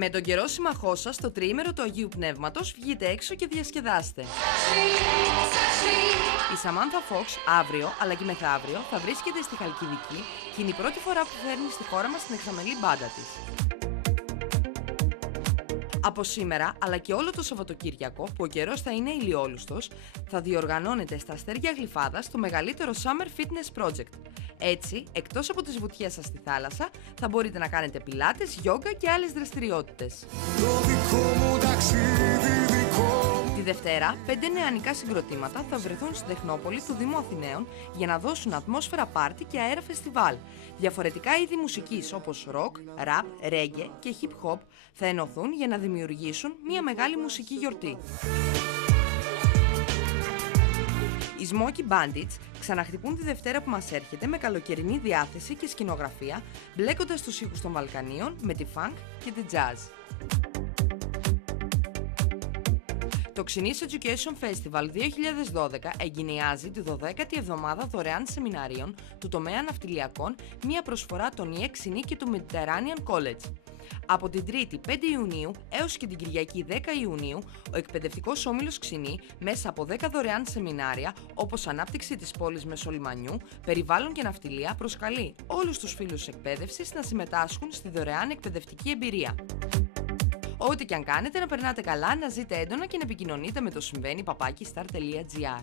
Με τον καιρό συμμαχό σας, το τριήμερο του Αγίου Πνεύματος, βγείτε έξω και διασκεδάστε. Η Σαμάνθα Φόξ αύριο, αλλά και μεθαύριο, θα βρίσκεται στη Χαλκιδική και είναι η πρώτη φορά που φέρνει στη χώρα μας την εξαμελή μπάντα της. Από σήμερα, αλλά και όλο το Σαββατοκύριακο, που ο καιρός θα είναι ηλιόλουστος, θα διοργανώνεται στα Αστέρια Γλυφάδας το μεγαλύτερο Summer Fitness Project. Έτσι, εκτός από τις βουτιές σας στη θάλασσα, θα μπορείτε να κάνετε πιλάτες, γιόγκα και άλλες δραστηριότητες. Τη Δευτέρα, 5 νεανικά συγκροτήματα θα βρεθούν στη Τεχνόπολη του Δήμου Αθηναίων για να δώσουν ατμόσφαιρα πάρτι και αέρα φεστιβάλ. Διαφορετικά είδη μουσικής όπως ροκ, ραπ, ρέγγε και hip hop θα ενωθούν για να δημιουργήσουν μια μεγάλη μουσική γιορτή. Οι Smoky Bandits ξαναχτυπούν τη Δευτέρα που μας έρχεται με καλοκαιρινή διάθεση και σκηνογραφία, μπλέκοντας τους ήχους των Βαλκανίων με τη funk και τη jazz. Το Ξινής Education Festival 2012 εγκαινιάζει τη 12η εβδομάδα δωρεάν σεμιναρίων του τομέα ναυτιλιακών, μια προσφορά των ΙΕ Ξινή και του Mediterranean College. Από την 3η 5 Ιουνίου έως και την Κυριακή 10 Ιουνίου, ο εκπαιδευτικός όμιλος Ξινή, μέσα από 10 δωρεάν σεμινάρια, όπως ανάπτυξη της πόλης μέσω λιμανιού, περιβάλλον και ναυτιλία, προσκαλεί όλους τους φίλους εκπαίδευσης να συμμετάσχουν στη δωρεάν εκπαιδευτική εμπειρία. Ό,τι και αν κάνετε, να περνάτε καλά, να ζείτε έντονα και να επικοινωνείτε με το συμβαίνει @star.gr.